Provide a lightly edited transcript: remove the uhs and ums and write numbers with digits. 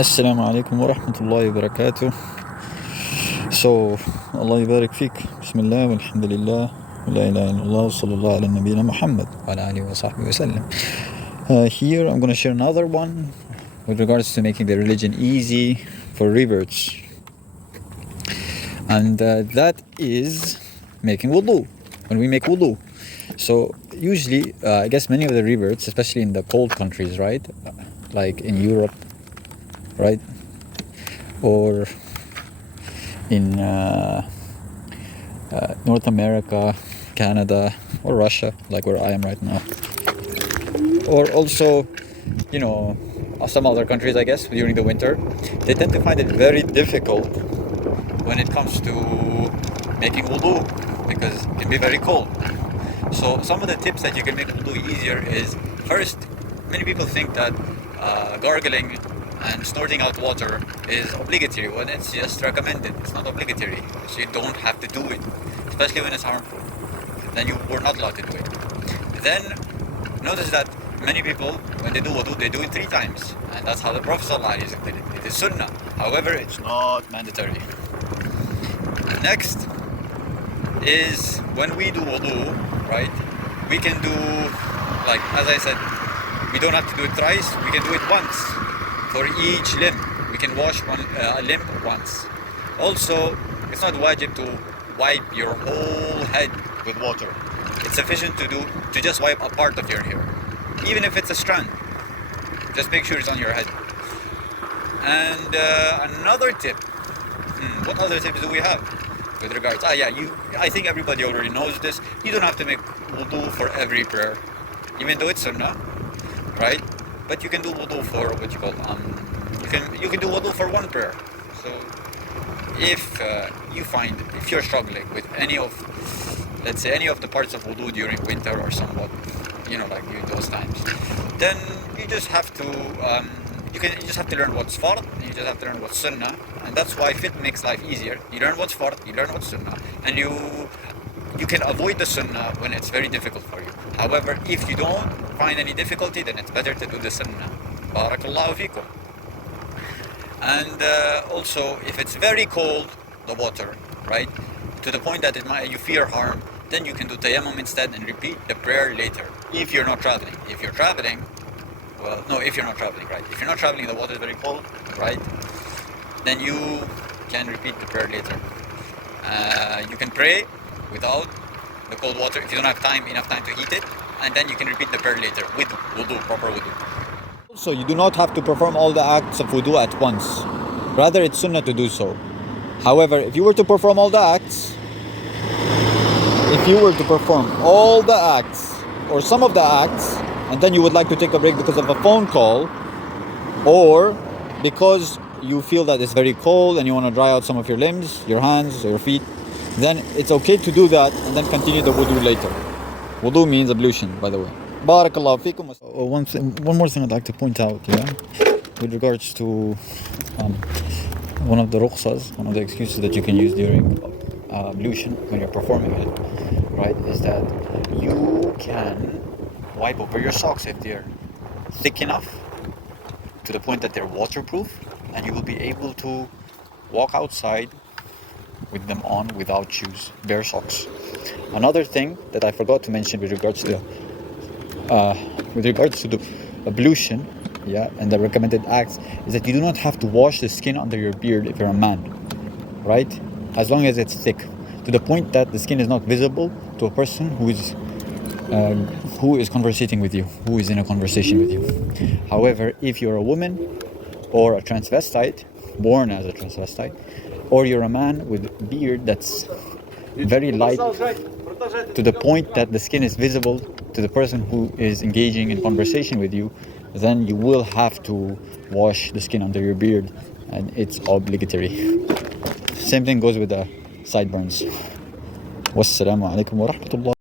Assalamu alaikum wa rahmatullahi wa barakatuh. So, Allah yabarak fik. Bismillah, walhamdulillah, wa la ilaha illallah, wa sallallahu ala nabiyyina Muhammad, wa ala alihi wa sahbihi wa sallam. Here I'm going to share another one with regards to making the religion easy for reverts. And that is making wudhu. When we make wudhu. So, usually, I guess many of the reverts, especially in the cold countries, right? Like in Europe, right? Or in North America, Canada, or Russia, like where I am right now. Or also, some other countries, I guess, during the winter. They tend to find it very difficult when it comes to making wudu because it can be very cold. So some of the tips that you can make wudu easier is, first, many people think that gargling and snorting out water is obligatory when it's just recommended. It's not obligatory, so you don't have to do it, especially when it's harmful. Then you were not allowed to do it. Then notice that many people, when they do wudu, they do it 3 times, and that's how the Prophet ﷺ did it. It is sunnah. However, it's not mandatory. Next is when we do wudu, right? We can do, like as I said, we don't have to do it thrice. We can do it once. For each limb, we can wash a limb once. Also, it's not wajib to wipe your whole head with water. It's sufficient to just wipe a part of your hair, even if it's a strand. Just make sure it's on your head. And another tip. What other tips do we have with regards? I think everybody already knows this. You don't have to make wudu for every prayer, even though it's sunnah, right? But you can do wudu for what you call you can do wudu for one prayer. So if you find, if you're struggling with any of, let's say, any of the parts of wudu during winter or somewhat, like during those times, then you just have to you just have to learn what's fard, and you just have to learn what's sunnah, and that's why fit makes life easier. You learn what's fard, you learn what's sunnah, and you can avoid the sunnah when it's very difficult for you. However, if you don't find any difficulty, then it's better to do the sunnah. Barakallahu fikum. And also, if it's very cold, the water, right, to the point that you fear harm, then you can do tayammum instead and repeat the prayer later. If you're not traveling. If you're traveling, if you're not traveling, right? If you're not traveling, the water is very cold, right? Then you can repeat the prayer later. You can pray without the cold water if you don't have enough time to heat it, and then you can repeat the prayer later with wudu, proper wudu. Also, you do not have to perform all the acts of wudu at once. Rather, it's sunnah to do so. However, if you were to perform all the acts, or some of the acts, and then you would like to take a break because of a phone call, or because you feel that it's very cold and you want to dry out some of your limbs, your hands, or your feet, then it's okay to do that and then continue the wudu later. Wudu means ablution, by the way. Barakallahu fikum. One more thing I'd like to point out, with regards to one of the rukhsas, one of the excuses that you can use during ablution when you're performing it, right, is that you can wipe over your socks if they're thick enough to the point that they're waterproof, and you will be able to walk outside with them on without shoes, bare socks. Another thing that I forgot to mention with regards to the ablution, and the recommended acts, is that you do not have to wash the skin under your beard if you're a man, right? As long as it's thick, to the point that the skin is not visible to a person who is conversating with you, who is in a conversation with you. However, if you're a woman or a transvestite, born as a transvestite, or you're a man with beard that's very light to the point that the skin is visible to the person who is engaging in conversation with you, then you will have to wash the skin under your beard, and it's obligatory. Same thing goes with the sideburns. Wassalamu alaikum wa rahmatullah.